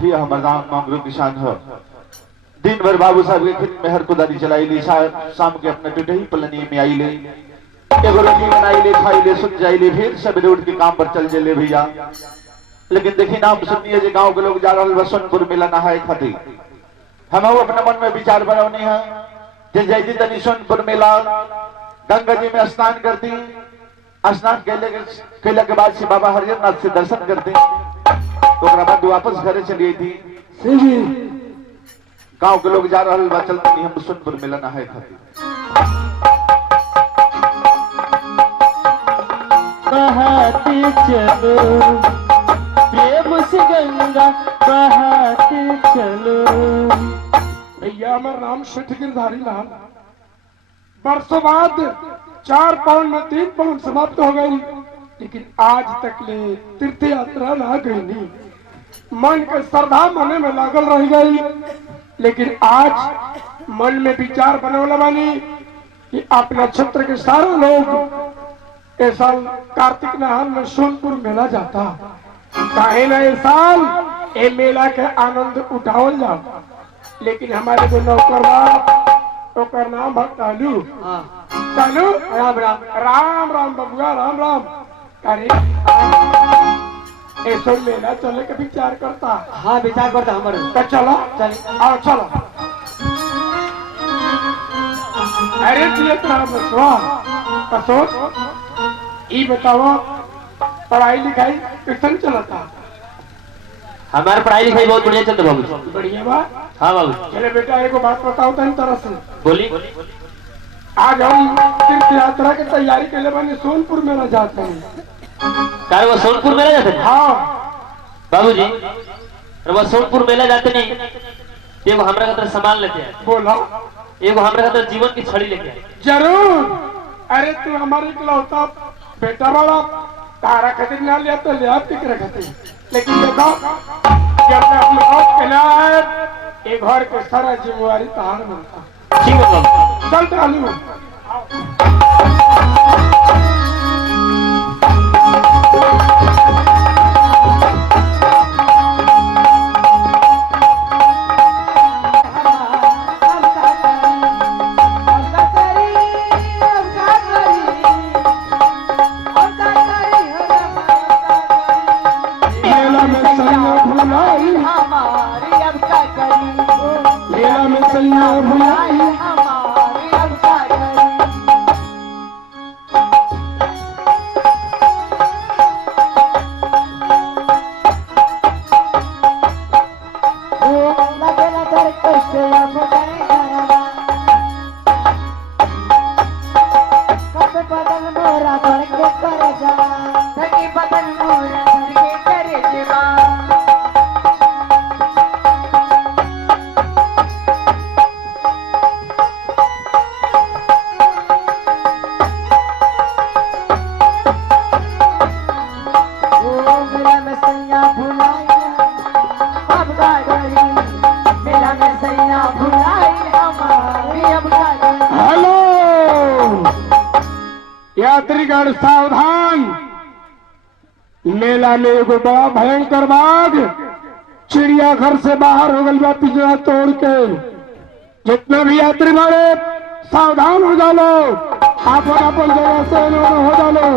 थी हमारा मांगरो किसान हो। दिन भर बाबू साहब के खेत में हर कुदारी चलाई ली, शाम के अपने टूटही पलनी में आई ले, एगो रोटी बनाई ले, खाई ले, सुन जाई ले, फिर सवेरे उठ के काम पर चल चले भैया। लेकिन देखी नाम सुनिए जो गांव के लोग जा रहा सोनपुर मेला नहाए खातिर। हम अपने मन में विचार बनौनी है जे जैती तनी सोनपुर मेला गंगा जी में स्नान करती, स्नान कैले के बाद से बाबा हरिहरनाथ से दर्शन करते, तो बाद वापस घरे चली थी। गांव के लोग जा रहा चलते नहीं, हम सोनपुर मेला नहाए खातिर। बहाते चलो प्रेम से गंगा बहाते चलो। भैया मैं राम सेठ गिरधारी लाल, बरसों बाद 4 पाउंड में 3 पाउंड समाप्त हो गई, लेकिन आज तक ले तीर्थ यात्रा ना गई नहीं। मन के श्रद्धा मने में लागल रह गई, लेकिन आज मन में विचार बनवला बानी कि अपना क्षेत्र के सारा लोग इस साल कार्तिक नहान में सोनपुर मेला जाता, काहे ना इस साल ये मेला के आनंद उठावल जाओ। लेकिन हमारे को नौकर ओकर नाम है कालू। कालू राम राम राम राम बबुआ राम राम। अरे ऐसा मेला चले के विचार करता। हाँ विचार करता हमारे तो चलो चल आओ चलो। अरे तुझे तो ये बताओ पढ़ाई लिखाई कैसे चलता? हमारी पढ़ाई लिखाई बहुत बढ़िया चलता बाबू। बढ़िया बात। हाँ बाबू। चले बेटा एक बात बताओ तो तरह से बोली। आज हम तीर्थ यात्रा की तैयारी के लिए मैंने सोनपुर मेला जाते हैं। क्या वो सोनपुर मेला जाते हैं? हाँ बाबू जी वो सोनपुर मेला जाते नहीं, एगो हमरा खातिर सामान लेते हैं, बोला एगो हमरा खातिर जीवन की छड़ी लेके आए। जरूर। अरे तू हमारे इकलौता बेटा बड़ा, तारा खातिर ना लिया तो लिया टिक रखते, लेकिन देखो जब मैं अपने बाप के लाए एक घर के सारा जिम्मेवारी तहार बनता। ठीक है बाबू। चल चालू। यात्रीगण सावधान, मेला में एगो बड़ा भयंकर बाघ चिड़ियाघर से बाहर हो गया पिंजरा तोड़ के। जितने भी यात्री बड़े सावधान हो जाओ, अपन अपन जगह से हो जाओ।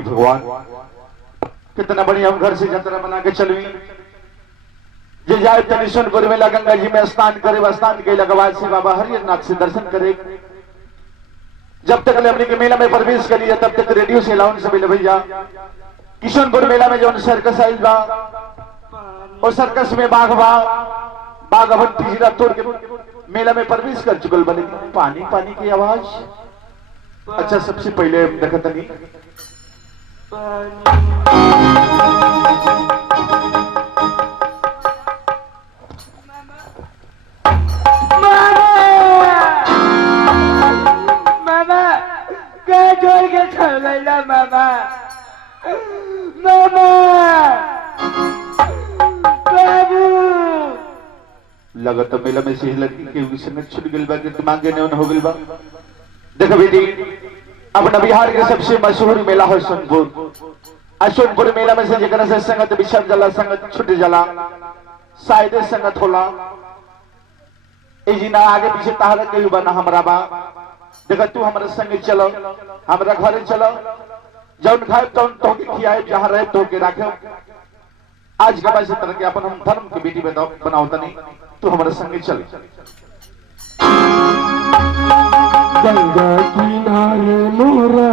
भगवान कितना बढ़िया हम घर से यात्रा बना के चलवी जे जाए तनी सोनपुर मेला गंगा जी में स्नान करे, स्नान के लगवाद से बाबा हरिहरनाथ से दर्शन करे। जब तक हमने के मेला में प्रवेश करिए तब तक रेडियो से अलाउंस मिले भैया किशनपुर मेला में जो सर्कस आइल बा और सर्कस में बाघ अपन पिंजरा तोड़ के मेला में प्रवेश कर चुकल बने। पानी पानी की आवाज अच्छा सबसे पहले देखा तनी मामा क्या छोड़ के चल गई ना मामा मामा बाबू लगत मेला में से लड़की के संग छूट गइल बा के दिमाग ने हो गइल बा। देखो बेटी अपना बिहार के सबसे मशहूर मेला है सोनपुर। सोनपुर मेला में से जगह से संगत बिछड़ जाला संगत छूट जाला शायद संगत होला ए जी ना आगे पीछे ताहरा के बना हमरा बा। देखा तू हमारे संग चलो हमरा घर चलो जौन खाए तौन तो के खियाए जहां रहे तो के रखे। आज के बाद से तरह के अपन हम धर्म की बेटी बनाओ तनी तू हमारे संग चल। गंगा किनारे मोरा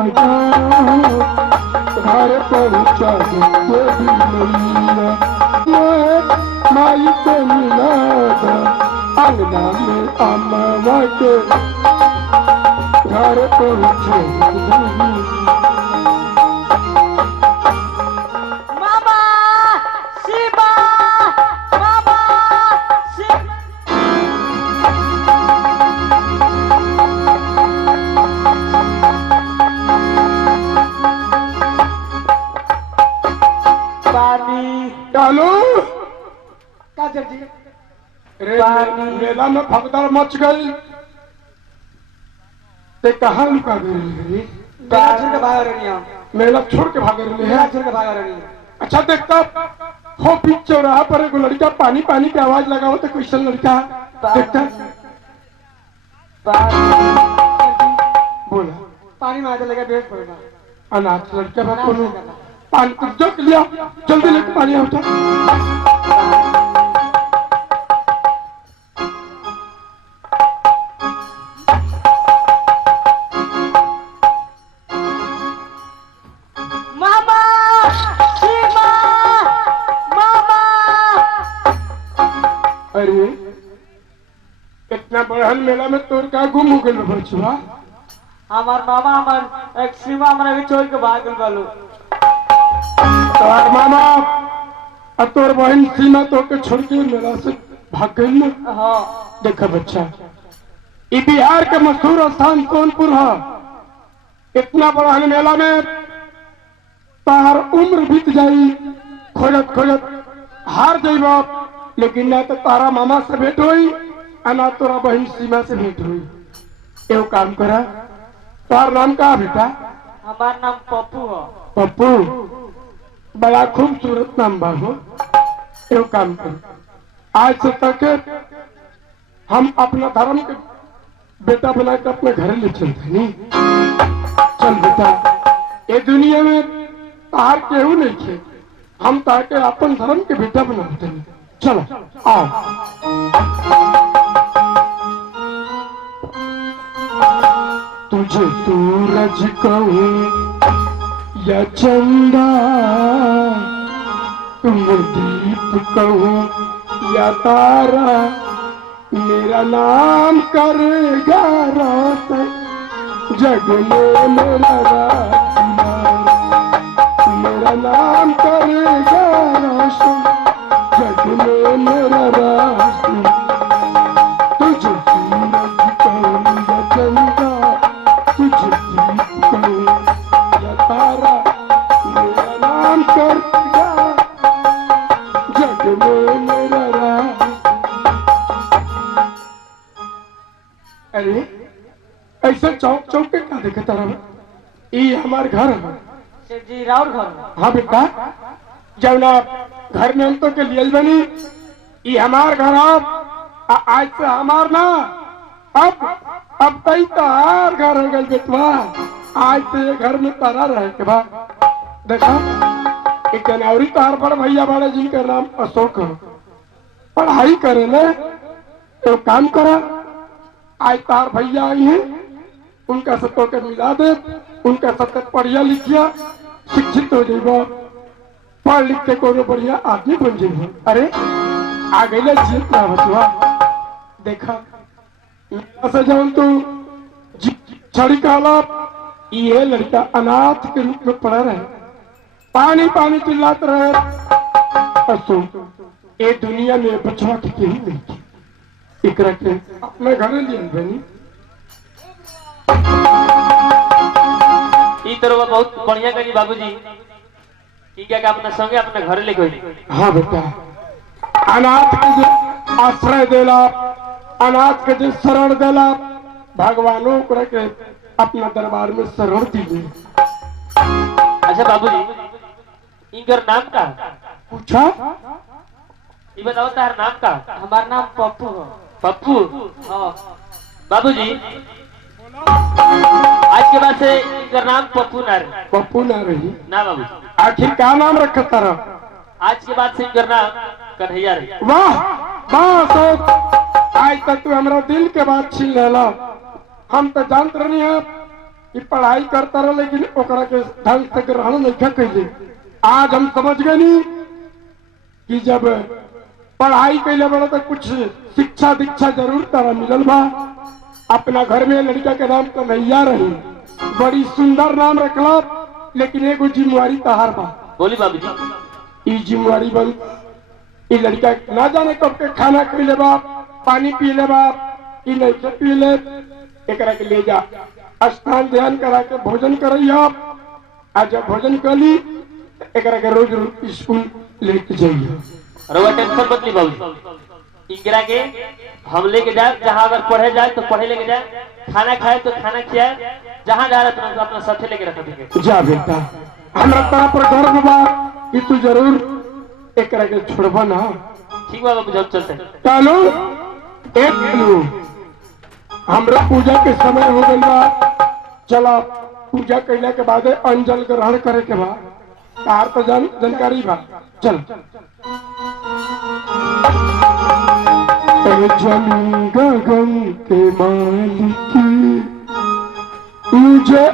घर पहुँचा देवी मैया माई को मिला अंगना में अम्मा के घर पहुँचे मामा शिवा मामा शिवा पानी डालो का जी रे मेला में भगदड़ मच गई ते कहाँ लुका गई छोड़ के भाग रही है मेला छोड़ के भाग रहे हैं। छोड़ के भाग रही है अच्छा देखता हो बीच चौराहा पर एगो लड़का पानी पानी की आवाज लगाओ तो क्वेश्चन लड़का देखता बोला पानी में आगे लगा भेज पड़ेगा अनाथ लड़का बा कोनो पानी तो जग लिया जल्दी लेके पानी उठा मामा शिवा मामा अरे इतना बड़हन मेला में तोर का गुम हो गइल बचवा। हमार मामा हमार एक शिवा हमारा भी छोड़ के भाग गइल बालू तोर मामा और तोर बहन सीमा तो के छोड़ के मेला से भाग गई ना। हाँ देखा बच्चा ये बिहार के मशहूर स्थान सोनपुर है। इतना बड़ा मेला में तार उम्र बीत जाई खोजत खोजत हार जाइबा लेकिन ना तो तारा मामा से भेंट हुई और ना तोरा बहन सीमा से भेंट हुई। एगो काम करा तार नाम का बेटा हमार नाम पप्पू है पप्पू बड़ा खूबसूरत नाम बाबू। एगो काम कर आज से तक हम अपना धर्म के बेटा बना के अपने घर ले चलते नहीं। चल बेटा ये दुनिया में तार केहू नहीं थे हम ताके अपन धर्म के बेटा बनाते हैं। चलो आओ तुझे सूरज कहूँ या चंदा तुम दीप कहूँ या तारा मेरा नाम करेगा रोशन जग में मेरा राजकुमार। मेरा नाम करेगा रोशन जग में मेरा राजकुमार। तुझे सूरज कहूँ या चंदा तुझे दीप कहूँ या तारा मेरा नाम करेगा जग में मेरा राज। अरे ऐसा चौक चौक के क्या देखे तारा ये हमार घर है। से जी राउर घर में। हाँ बेटा जौना घर में हम तो के लिए बनी ये हमार घर आज से हमार ना अब तई तार घर हो गई बेटवा। आज से ये घर में तारा रहे के बाद देखा एक जनवरी तार पर भैया वाले जिनका नाम अशोक है पढ़ाई करे ले तो काम करा। आज तार भैया आई हैं उनका सबको के मिला दे उनका सबको पढ़िया लिखिया शिक्षित हो जाइबो पढ़ लिख के कोनो बढ़िया आदमी बन जाइबो। अरे आ गई जीत ना बचवा देखा ऐसा जान तू छड़ी काला ये लड़का अनाथ के रूप में पड़ा रहे, पानी पानी चिल्लाते रहे। असो ये दुनिया में बचवा के यही नहीं थी, एकरा के अपने घर लिए बनी। ई तरह बहुत बढ़िया करी बाबूजी, ठीक है कि अपने संगे अपने घर ले गई। हाँ बेटा, अनाथ के जो आश्रय देला, अनाथ के जो शरण देला, भगवानों को के अपना दरबार में शरण दीजिए। अच्छा बाबूजी, इनकर नाम का पूछा? ये बताओ तार नाम का? हमारा नाम पप्पू है। पप्पू। हाँ बाबूजी आज के बाद से इनका नाम पप्पू ना रहे। पप्पू ना रही? ना बाबूजी, आखिर क्या नाम रखा तारा? आज के बाद से इनका नाम कन्हैया रहे। वाह वाह अशोक, आज तक तू हमारा दिल के बात छीन लेला। हम तो जानते रही है कि पढ़ाई करता रहा, लेकिन ओकरा के ढंग से ग्रहण नहीं कैले। आज हम समझ गए नहीं कि जब पढ़ाई कैले बड़ा तो कुछ शिक्षा दीक्षा जरूर तारा मिलल बा। अपना घर में लड़का के नाम कन्हैया रही, बड़ी सुंदर नाम रखला, लेकिन एगो जिम्मेवारी तहार बा। बोली बाबूजी। ई जिम्मेवारी बन, ई लड़का ना जाने कब के खाना खिले बा, पानी पी ले बा, ई नहीं पी ले, एकरा के ले जा स्नान ध्यान करा के भोजन करैया। आज जब भोजन कर ली एकरा के रोज रोज स्कूल लेके जाइए। रवा टेंशन मत ली बाबूजी, इनकरा के हम लेके जाए, जहाँ अगर पढ़े जाए तो पढ़े लेके जाए, खाना खाए तो खाना खिलाए, जहाँ जा रहा है अपना साथे लेके रख देंगे। जा बेटा, हमरा तोरा पर गर्व बा कि तू जरूर एकरा के छोड़बा ना। ठीक बा बाबूजी, हम चलते हैं। चलो एक चलो, हमरा पूजा के समय हो गई बा। चला पूजा कैला के बाद अंजल ग्रहण करे के बा। तार तो जानकारी बा। चल जमी गगन के मालिक मुझे